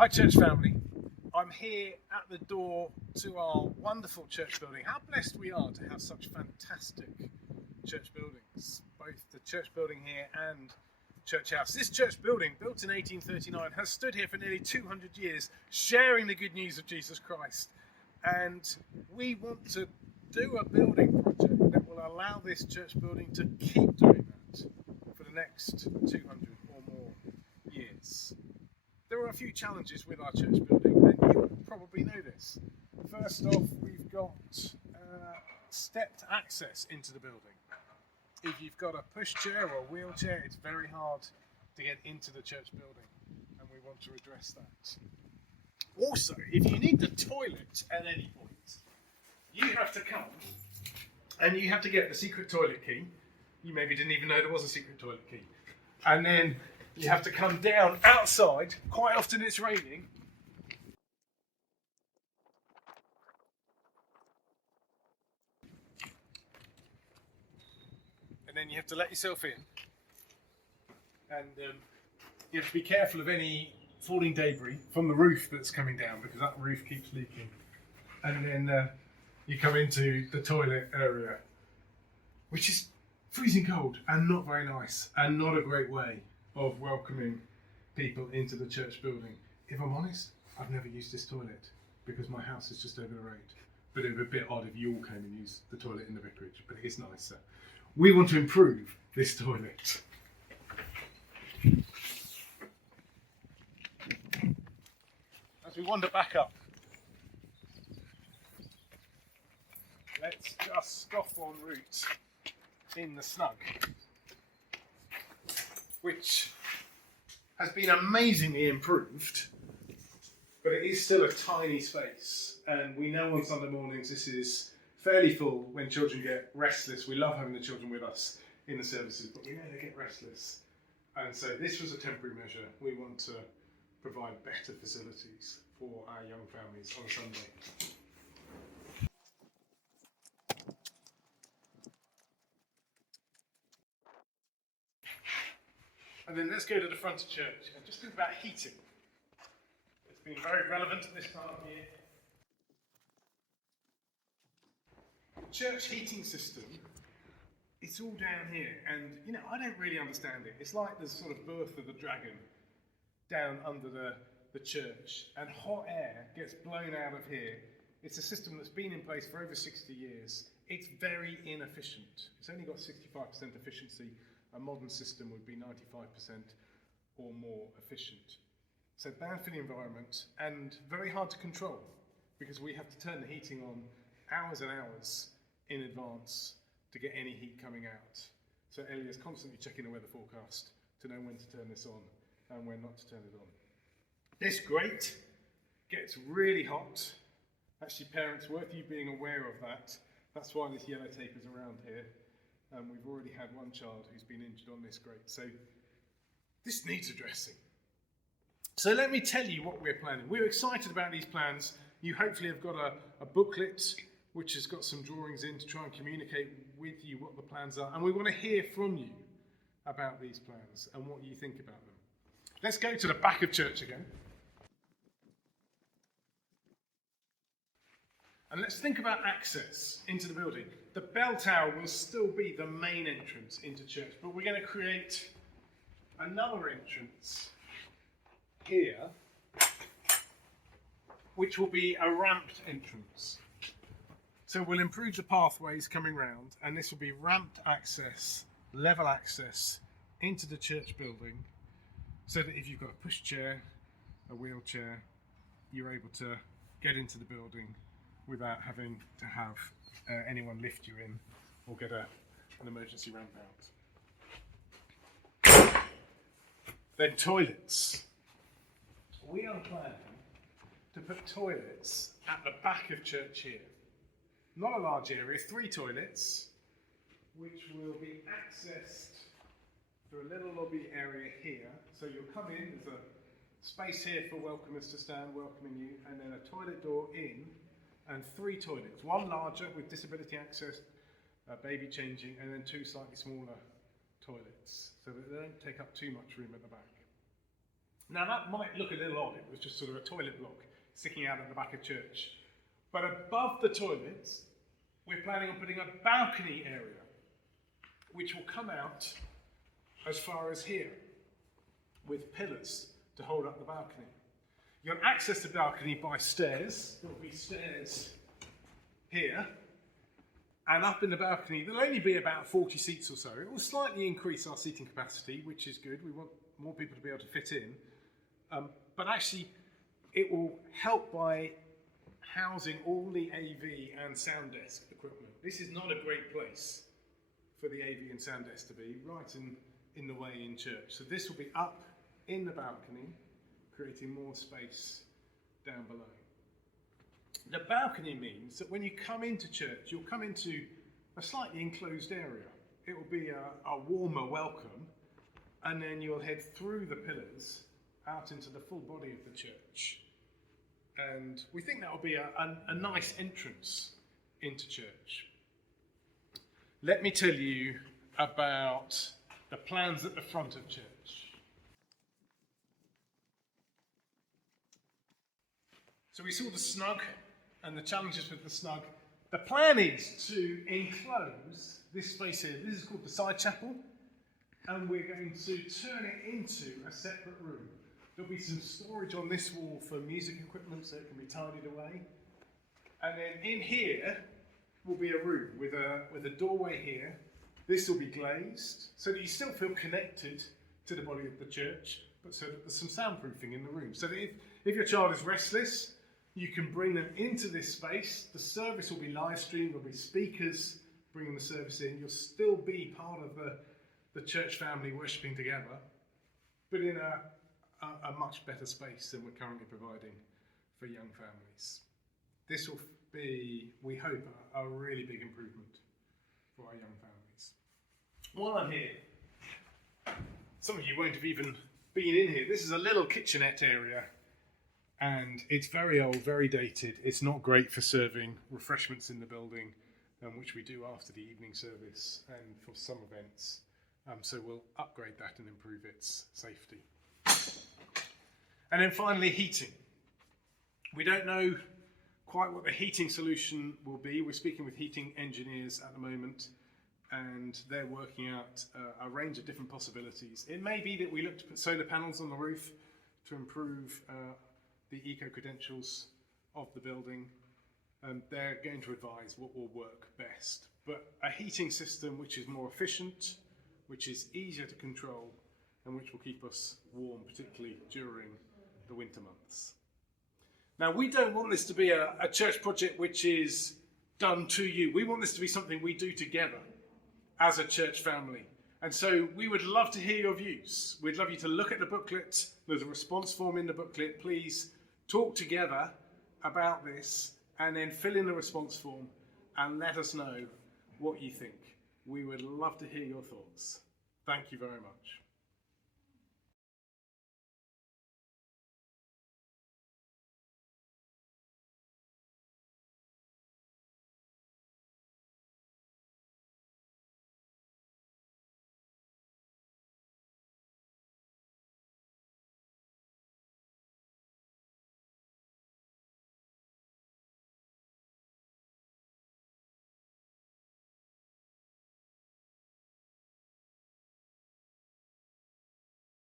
Hi church family, I'm here at the door to our wonderful church building. How blessed we are to have such fantastic church buildings, both the church building here and church house. This church building, built in 1839, has stood here for nearly 200 years, sharing the good news of Jesus Christ. And we want to do a building project that will allow this church building to keep doing that for the next 200 or more years. There are a few challenges with our church building, and you probably know this. First off, we've got stepped access into the building. If you've got a pushchair or a wheelchair, it's very hard to get into the church building, and we want to address that. Also, if you need the toilet at any point, you have to come and you have to get the secret toilet key. You maybe didn't even know there was a secret toilet key. And then you have to come down outside. Quite often it's raining. And then you have to let yourself in. And you have to be careful of any falling debris from the roof that's coming down, because that roof keeps leaking. And then you come into the toilet area, which is freezing cold and not very nice, and not a great way of welcoming people into the church building. If I'm honest, I've never used this toilet because my house is just over the road. But it would be a bit odd if you all came and used the toilet in the vicarage, but it is nicer. We want to improve this toilet. As we wander back up, let's just scoff en route in the snug, which has been amazingly improved, but it is still a tiny space. And we know on Sunday mornings this is fairly full when children get restless. We love having the children with us in the services, but we know they get restless. And so this was a temporary measure. We want to provide better facilities for our young families on Sunday. And then let's go to the front of church and just think about heating. It's been very relevant at this time of year. The church heating system, it's all down here, and I don't really understand it. It's like the sort of birth of the dragon down under the church, and hot air gets blown out of here. It's a system that's been in place for over 60 years. It's very inefficient. It's only got 65% efficiency. A modern system would be 95% or more efficient. So bad for the environment and very hard to control, because we have to turn the heating on hours and hours in advance to get any heat coming out. So Elliot's constantly checking the weather forecast to know when to turn this on and when not to turn it on. This grate gets really hot. Actually, parents, worth you being aware of that. That's why this yellow tape is around here. We've already had one child who's been injured on this grate, so this needs addressing. So let me tell you what we're planning. We're excited about these plans. You hopefully have got a booklet which has got some drawings in to try and communicate with you what the plans are, and we want to hear from you about these plans and what you think about them. Let's go to the back of church again. And let's think about access into the building. The bell tower will still be the main entrance into church, but we're going to create another entrance here, which will be a ramped entrance. So we'll improve the pathways coming round, and this will be ramped access, level access into the church building, so that if you've got a pushchair, a wheelchair, you're able to get into the building without having to have anyone lift you in or get an emergency ramp out. Then toilets. We are planning to put toilets at the back of church here. Not a large area, 3 toilets, which will be accessed through a little lobby area here. So you'll come in, there's a space here for welcomers to stand welcoming you, and then a toilet door in, and 3 toilets, one larger with disability access, baby changing, and then 2 slightly smaller toilets, so that they don't take up too much room at the back. Now that might look a little odd, it was just sort of a toilet block sticking out at the back of church. But above the toilets, we're planning on putting a balcony area, which will come out as far as here, with pillars to hold up the balcony. You have access to the balcony by stairs. There will be stairs here, and up in the balcony there'll only be about 40 seats or so. It will slightly increase our seating capacity, which is good. We want more people to be able to fit in. But actually, it will help by housing all the AV and sound desk equipment. This is not a great place for the AV and sound desk to be, right in the way in church. So this will be up in the balcony, creating more space down below. The balcony means that when you come into church, you'll come into a slightly enclosed area. It will be a warmer welcome, and then you'll head through the pillars out into the full body of the church. And we think that will be a nice entrance into church. Let me tell you about the plans at the front of church. So we saw the snug and the challenges with the snug. The plan is to enclose this space here. This is called the side chapel, and we're going to turn it into a separate room. There'll be some storage on this wall for music equipment so it can be tidied away. And then in here will be a room with a doorway here. This will be glazed so that you still feel connected to the body of the church, but so that there's some soundproofing in the room. So that if your child is restless, you can bring them into this space. The service will be live streamed, there'll be speakers bringing the service in. You'll still be part of the church family worshipping together, but in a much better space than we're currently providing for young families. This will be, we hope, a really big improvement for our young families. While I'm here, some of you won't have even been in here. This is a little kitchenette area, and it's very old, very dated. It's not great for serving refreshments in the building, which we do after the evening service and for some events. So we'll upgrade that and improve its safety. And then finally, heating. We don't know quite what the heating solution will be. We're speaking with heating engineers at the moment, and they're working out a range of different possibilities. It may be that we look to put solar panels on the roof to improve the eco-credentials of the building, and they're going to advise what will work best. But a heating system which is more efficient, which is easier to control, and which will keep us warm, particularly during the winter months. Now, we don't want this to be a church project which is done to you. We want this to be something we do together as a church family. And so we would love to hear your views. We'd love you to look at the booklet. There's a response form in the booklet. Please talk together about this and then fill in the response form and let us know what you think. We would love to hear your thoughts. Thank you very much.